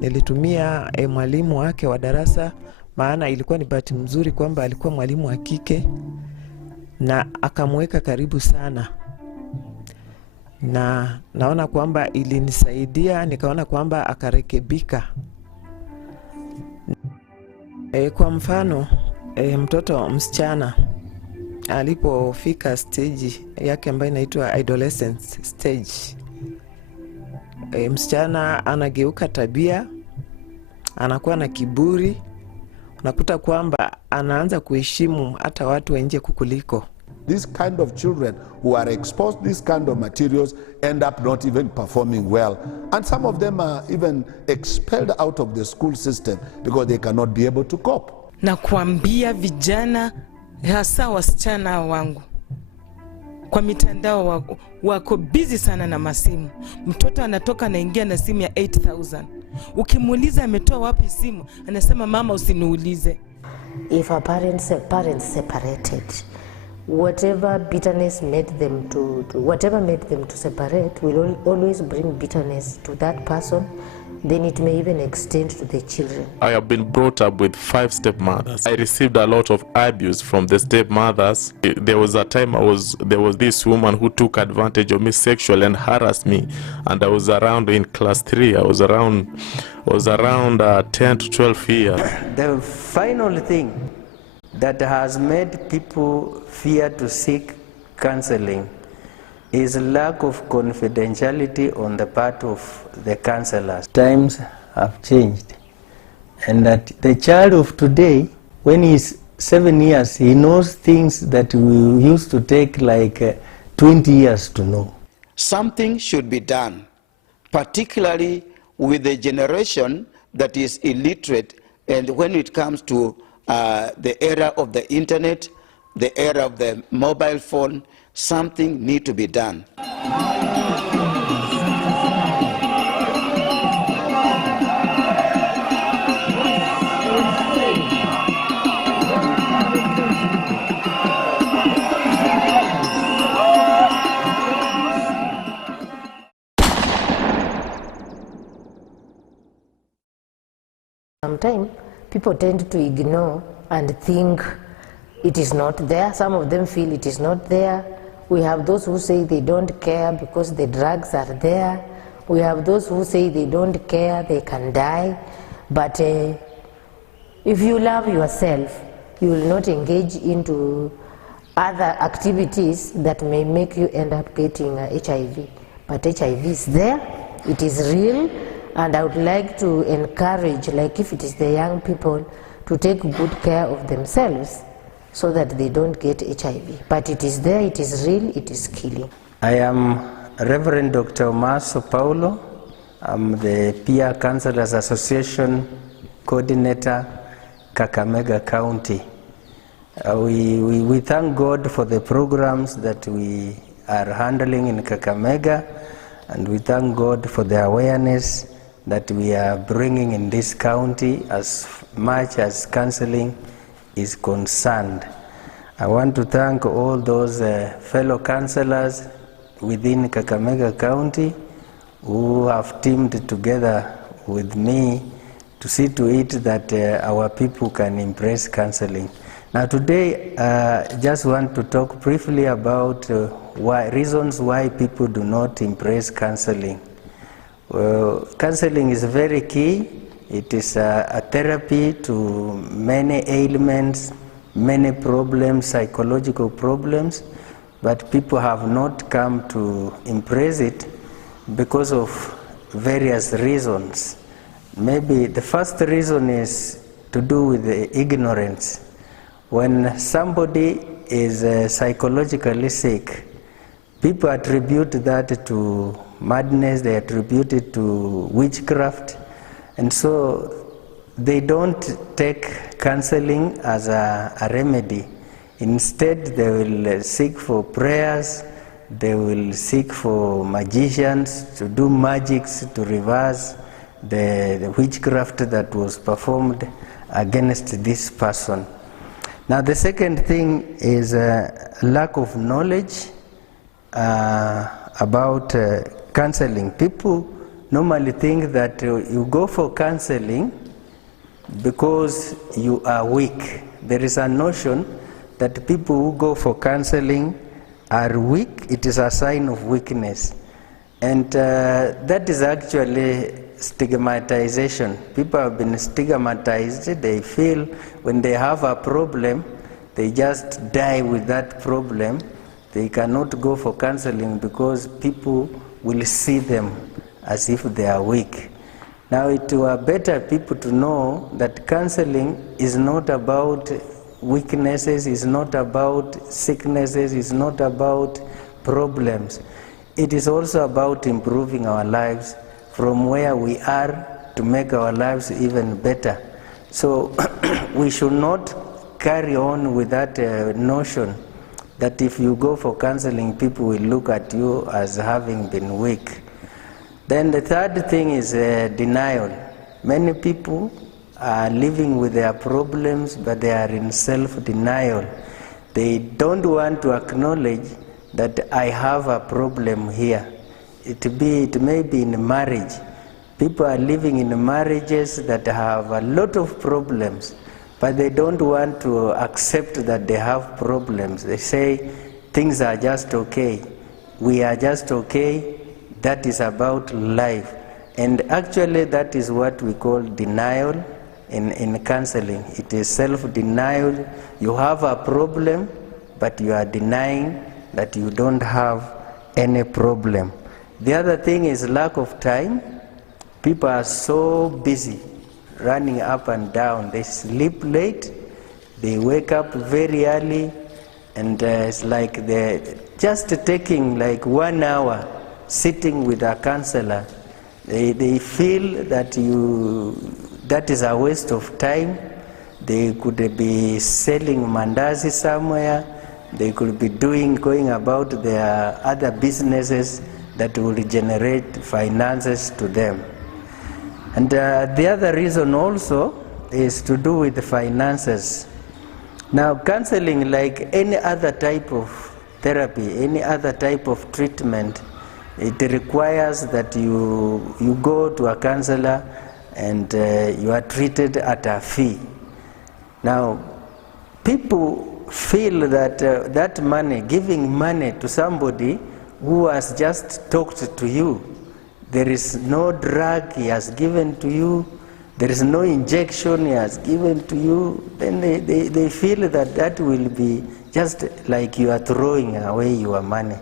Nilitumia mwalimu wake wa darasa, maana ilikuwa ni bahati mzuri kwamba alikuwa mwalimu wa kike na akamweka karibu sana, na naona kwamba ilinisaidia, nikaona kwamba akarekebika. Kwa mfano mtoto msichana alipofika stage yake ambayo inaitwa adolescence stage, msichana anageuka tabia, anakuwa na kiburi, unakuta kwamba anaanza kuheshimu hata watu wa nje kukuliko. This kind of children who are exposed to this kind of materials end up not even performing well. And some of them are even expelled out of the school system because they cannot be able to cope. Na kuambia vijana, hasa wasichana wangu, kwa mitandao wako busy sana na masimu. Mtoto anatoka anaingia na simu ya 8,000. Ukimuuliza ametoa wapi simu, anasema mama usiniulize. If our parents separated, whatever bitterness made them whatever made them to separate will always bring bitterness to that person. Then it may even extend to the children. I have been brought up with 5 stepmothers. I received a lot of abuse from the stepmothers. There was a time there was this woman who took advantage of me sexually and harassed me, and I was around in class 3. I was around 10 to 12 years. The final thing that has made people fear to seek counseling is lack of confidentiality on the part of the counselors. Times have changed, and that the child of today, when he's 7 years, he knows things that we used to take like 20 years to know. Something should be done, particularly with the generation that is illiterate, and when it comes to the era of the internet, the era of the mobile phone, something needs to be done. Sometimes people tend to ignore and think it is not there. Some of them feel it is not there. We have those who say they don't care because the drugs are there. We have those who say they don't care, they can die. But if you love yourself, you will not engage into other activities that may make you end up getting HIV. But HIV is there, it is real, and I would like to encourage, like if it is the young people, to take good care of themselves so that they don't get HIV. But it is there, it is real, it is killing. I am Reverend Dr. Maso Paulo. I'm the Peer Counselors Association Coordinator, Kakamega County. We thank God for the programs that we are handling in Kakamega, and we thank God for the awareness that we are bringing in this county as much as counseling is concerned. I want to thank all those fellow counselors within Kakamega County who have teamed together with me to see to it that our people can embrace counseling. Now today, just want to talk briefly about reasons why people do not embrace counseling. Well, counseling is very key. It is a therapy to many ailments, many problems, psychological problems, but people have not come to embrace it because of various reasons. Maybe the first reason is to do with the ignorance. When somebody is psychologically sick, people attribute that to madness, they attribute it to witchcraft, and so they don't take counseling as a remedy. Instead, they will seek for prayers, they will seek for magicians to do magics to reverse the witchcraft that was performed against this person. Now the second thing is lack of knowledge about counseling. People normally think that you go for counseling because you are weak. There is a notion that people who go for counseling are weak. It is a sign of weakness. And that is actually stigmatization. People have been stigmatized. They feel when they have a problem, they just die with that problem. They cannot go for counseling because people will see them as if they are weak. Now it were better people to know that counseling is not about weaknesses, is not about sicknesses, is not about problems. It is also about improving our lives from where we are to make our lives even better. So we should not carry on with that notion that if you go for counseling, people will look at you as having been weak. Then the third thing is denial. Many people are living with their problems, but they are in self-denial. They don't want to acknowledge that I have a problem here. It may be in marriage. People are living in marriages that have a lot of problems, but they don't want to accept that they have problems. They say things are just okay. We are just okay. That is about life. And actually that is what we call denial in counseling. It is self-denial. You have a problem, but you are denying that you don't have any problem. The other thing is lack of time. People are so busy running up and down. They sleep late, they wake up very early, and it's like they're just taking like 1 hour sitting with a counselor. They feel that that is a waste of time. They could be selling mandazi somewhere. They could be going about their other businesses that will generate finances to them. And the other reason also is to do with the finances. Now counseling, like any other type of therapy, any other type of treatment, it requires that you go to a counselor and you are treated at a fee. Now people feel that that money, giving money to somebody who has just talked to you, there is no drug he has given to you, there is no injection he has given to you, then they feel that that will be just like you are throwing away your money.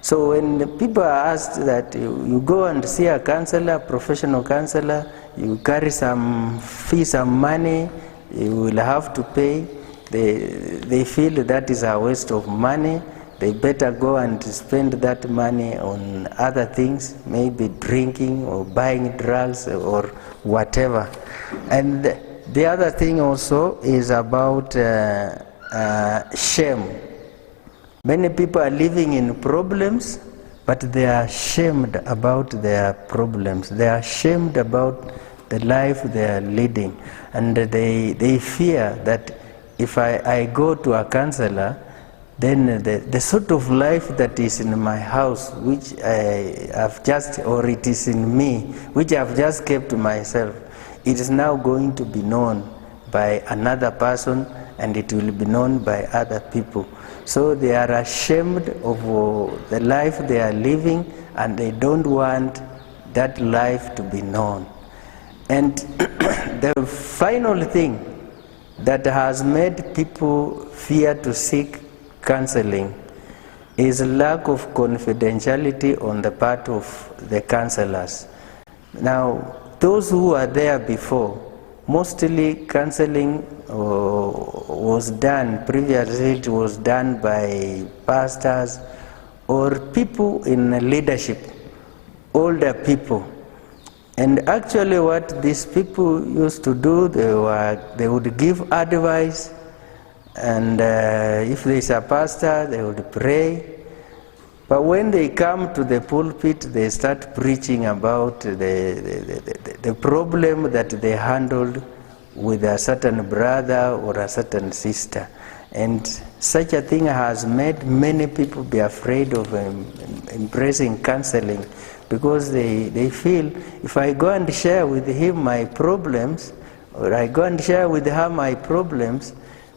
So when the people are asked that you go and see a counselor, professional counselor, you carry some fee, some money, you will have to pay, they feel that is a waste of money. They better go and spend that money on other things, maybe drinking or buying drugs or whatever. And the other thing also is about shame. Many people are living in problems, but they are ashamed about their problems. They are ashamed about the life they are leading. And they fear that if I go to a counselor, then the sort of life that is in my house, which I have just, or it is in me, which I have just kept to myself, it is now going to be known by another person, and it will be known by other people. So they are ashamed of the life they are living, and they don't want that life to be known. And the final thing that has made people fear to seek counseling is lack of confidentiality on the part of the counselors. Now, those who are there before, mostly counseling was done, previously it was done by pastors or people in leadership, older people. And actually what these people used to do, they would give advice, and if there is a pastor, they would pray. But when they come to the pulpit, they start preaching about the problem that they handled with a certain brother or a certain sister. And such a thing has made many people be afraid of embracing counseling, because they feel if I go and share with him my problems, or I go and share with her my problems,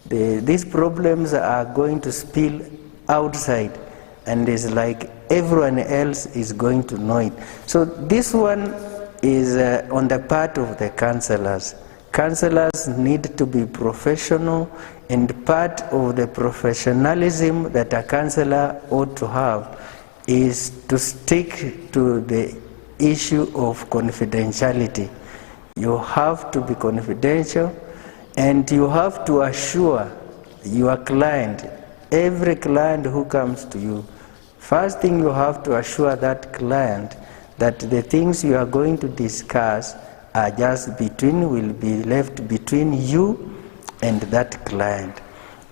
these problems are going to spill outside, and it's like everyone else is going to know it. So this one is on the part of the counselors. Counselors need to be professional, and part of the professionalism that a counselor ought to have is to stick to the issue of confidentiality. You have to be confidential, and you have to assure your client, every client who comes to you, first thing you have to assure that client that the things you are going to discuss are just will be left between you and that client.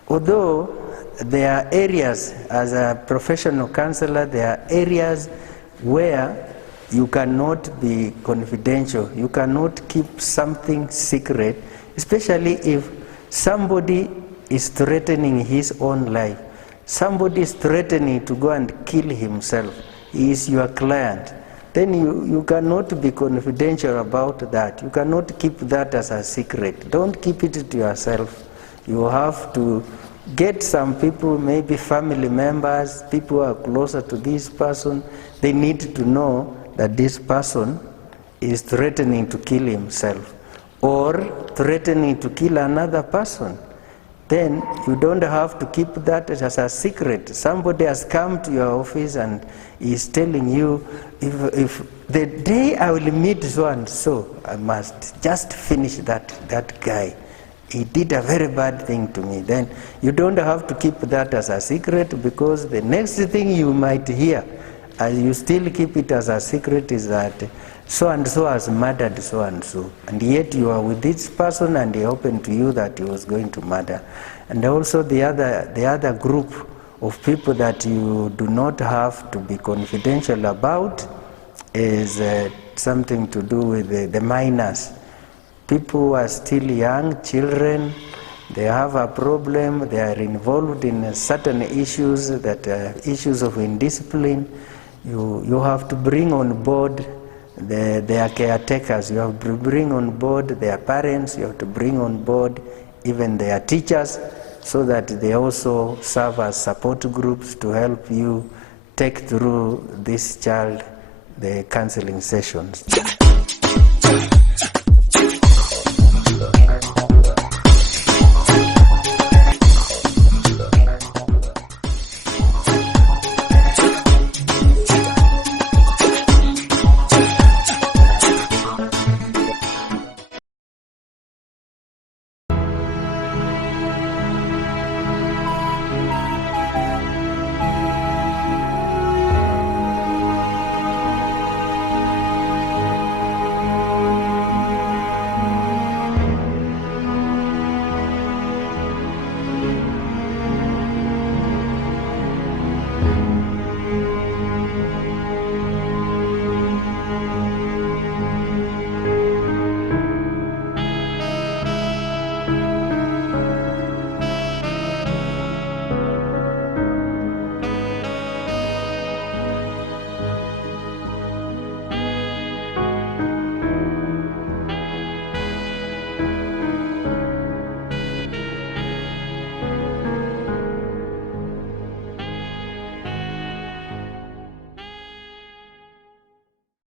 Although there are areas, as a professional counselor, there are areas where you cannot be confidential, you cannot keep something secret, especially if somebody is threatening his own life. Somebody is threatening to go and kill himself. He is your client. Then you cannot be confidential about that. You cannot keep that as a secret. Don't keep it to yourself. You have to get some people, maybe family members, people who are closer to this person. They need to know that this person is threatening to kill himself or threatening to kill another person. Then you don't have to keep that as a secret. Somebody has come to your office and is telling you, if the day I will meet so and so, I must just finish that guy. He did a very bad thing to me. Then you don't have to keep that as a secret, because the next thing you might hear, as you still keep it as a secret, is that so and so has murdered so and so, and yet you are with this person and he opened to you that he was going to murder. And also the other group of people that you do not have to be confidential about is something to do with the minors. People who are still young, children, they have a problem, they are involved in certain issues that are issues of indiscipline. You have to bring on board their caretakers, you have to bring on board their parents, you have to bring on board even their teachers, so that they also serve as support groups to help you take through this child the counseling sessions.